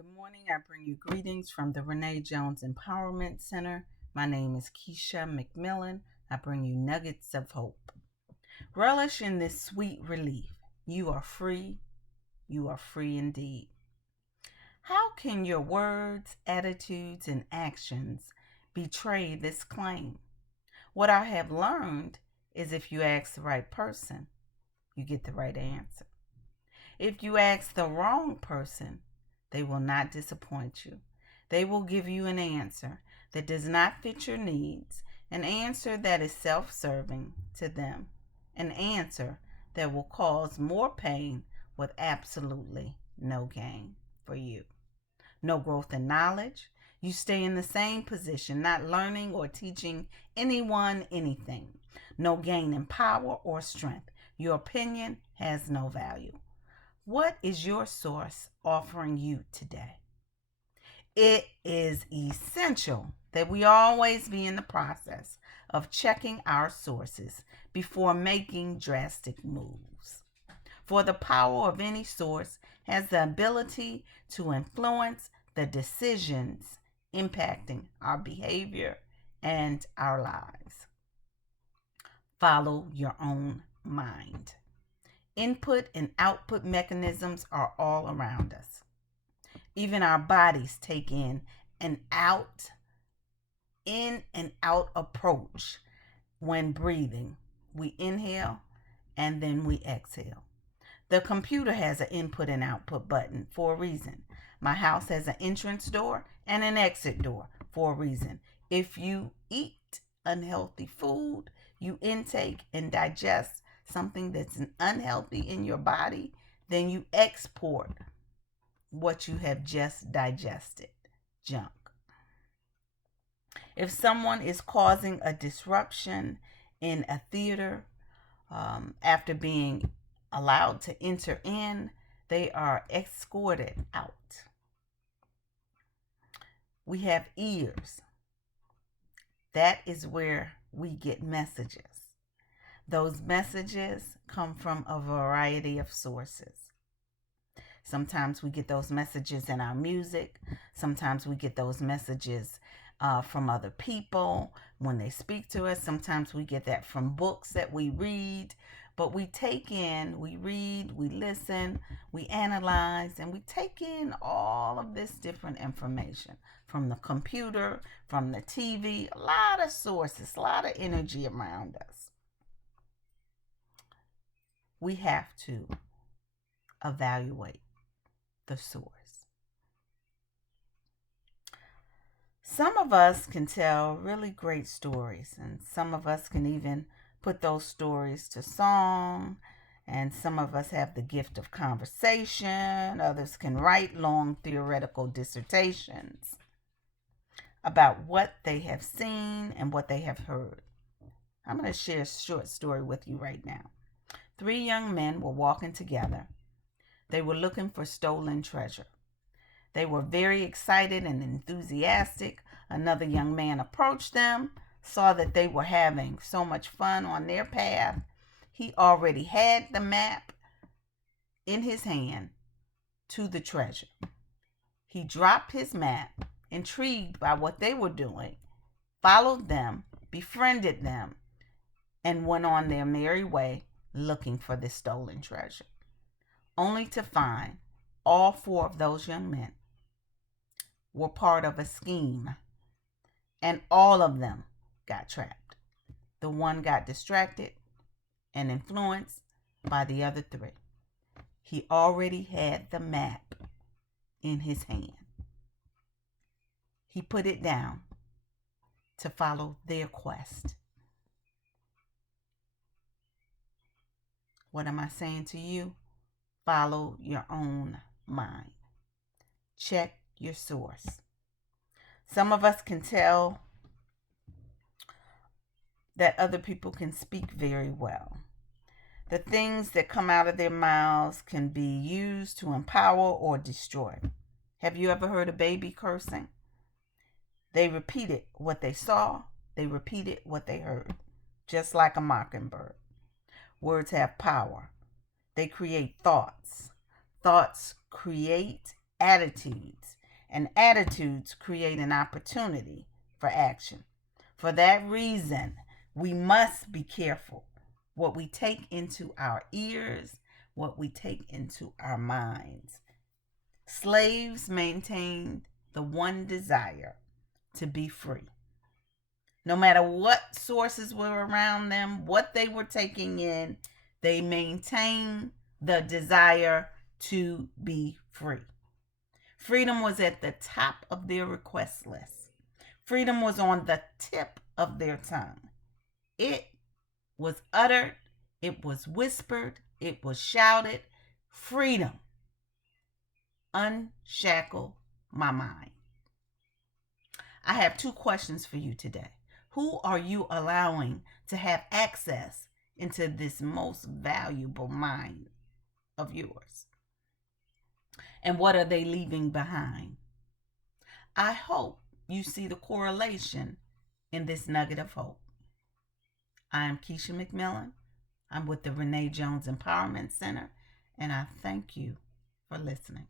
Good morning. I bring you greetings from the Renee Jones Empowerment Center. My name is Keisha McMillan. I bring you nuggets of hope. Relish in this sweet relief. You are free. You are free indeed. How can your words, attitudes, and actions betray this claim? What I have learned is if you ask the right person, you get the right answer. If you ask the wrong person, they will not disappoint you. They will give you an answer that does not fit your needs, an answer that is self serving to them, an answer that will cause more pain with absolutely no gain for you. No growth in knowledge. You stay in the same position, not learning or teaching anyone anything. No gain in power or strength. Your opinion has no value. What is your source offering you today? It is essential that we always be in the process of checking our sources before making drastic moves. For the power of any source has the ability to influence the decisions impacting our behavior and our lives. Follow your own mind. Input and output mechanisms are all around us. Even our bodies take in and out approach when breathing. We inhale and then we exhale. The computer has an input and output button for a reason. My house has an entrance door and an exit door for a reason. If you eat unhealthy food, you intake and digest something that's unhealthy in your body, then you export what you have just digested, junk. If someone is causing a disruption in a theater after being allowed to enter in, they are escorted out. We have ears. That is where we get messages. Those messages come from a variety of sources. Sometimes we get those messages in our music. Sometimes we get those messages from other people when they speak to us. Sometimes we get that from books that we read. But we take in, we read, we listen, we analyze, and we take in all of this different information from the computer, from the TV, a lot of sources, a lot of energy around us. We have to evaluate the source. Some of us can tell really great stories, and some of us can even put those stories to song, and some of us have the gift of conversation. Others can write long theoretical dissertations about what they have seen and what they have heard. I'm going to share a short story with you right now. 3 young men were walking together. They were looking for stolen treasure. They were very excited and enthusiastic. Another young man approached them, saw that they were having so much fun on their path. He already had the map in his hand to the treasure. He dropped his map, intrigued by what they were doing, followed them, befriended them, and went on their merry way looking for the stolen treasure, only to find all 4 of those young men were part of a scheme, and all of them got trapped. The one got distracted and influenced by the other 3. He already had the map in his hand. He put it down to follow their quest. What am I saying to you? Follow your own mind. Check your source. Some of us can tell that other people can speak very well. The things that come out of their mouths can be used to empower or destroy. Have you ever heard a baby cursing? They repeated what they saw. They repeated what they heard, just like a mockingbird. Words have power. They create thoughts. Thoughts create attitudes. and attitudes create an opportunity for action. For that reason, we must be careful what we take into our ears, what we take into our minds. Slaves maintained the one desire to be free. No matter what sources were around them, what they were taking in, they maintained the desire to be free. Freedom was at the top of their request list. Freedom was on the tip of their tongue. It was uttered, it was whispered, it was shouted. Freedom. Unshackle my mind. I have 2 questions for you today. Who are you allowing to have access into this most valuable mind of yours? And what are they leaving behind? I hope you see the correlation in this nugget of hope. I am Keisha McMillan. I'm with the Renee Jones Empowerment Center, and I thank you for listening.